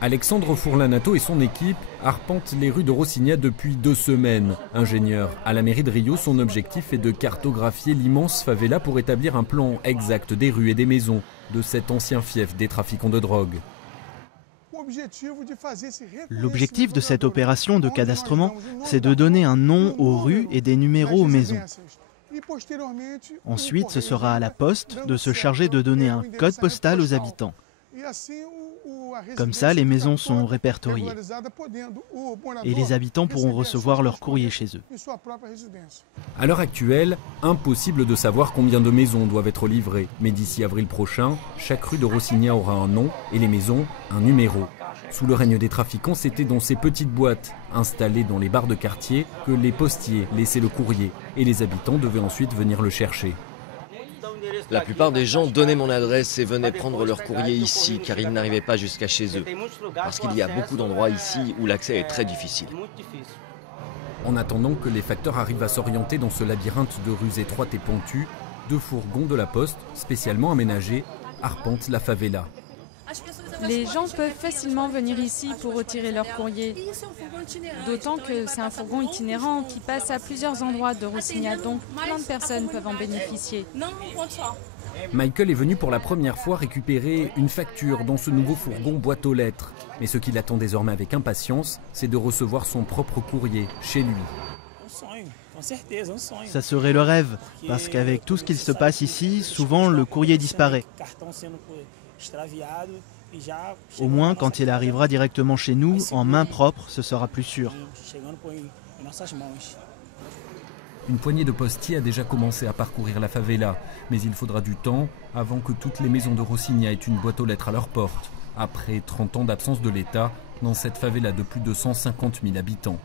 Alexandre Furlanato et son équipe arpentent les rues de Rocinha depuis 2 semaines. Ingénieur à la mairie de Rio, son objectif est de cartographier l'immense favela pour établir un plan exact des rues et des maisons de cet ancien fief des trafiquants de drogue. L'objectif de cette opération de cadastrement, c'est de donner un nom aux rues et des numéros aux maisons. Ensuite, ce sera à la poste de se charger de donner un code postal aux habitants. Comme ça, les maisons sont répertoriées et les habitants pourront recevoir leur courrier chez eux. À l'heure actuelle, impossible de savoir combien de maisons doivent être livrées. Mais d'ici avril prochain, chaque rue de Rocinha aura un nom et les maisons un numéro. Sous le règne des trafiquants, c'était dans ces petites boîtes installées dans les bars de quartier que les postiers laissaient le courrier et les habitants devaient ensuite venir le chercher. La plupart des gens donnaient mon adresse et venaient prendre leur courrier ici car ils n'arrivaient pas jusqu'à chez eux. Parce qu'il y a beaucoup d'endroits ici où l'accès est très difficile. En attendant que les facteurs arrivent à s'orienter dans ce labyrinthe de rues étroites et pentues, 2 fourgons de la poste, spécialement aménagés, arpentent la favela. Les gens peuvent facilement venir ici pour retirer leur courrier. D'autant que c'est un fourgon itinérant qui passe à plusieurs endroits de Rocinha, donc plein de personnes peuvent en bénéficier. Michael est venu pour la première fois récupérer une facture dans ce nouveau fourgon boîte aux lettres. Mais ce qui l'attend désormais avec impatience, c'est de recevoir son propre courrier chez lui. Ça serait le rêve, parce qu'avec tout ce qu'il se passe ici, souvent le courrier disparaît. Au moins, quand il arrivera directement chez nous, en main propre, ce sera plus sûr. Une poignée de postiers a déjà commencé à parcourir la favela, mais il faudra du temps avant que toutes les maisons de Rocinha aient une boîte aux lettres à leur porte, après 30 ans d'absence de l'État dans cette favela de plus de 150 000 habitants.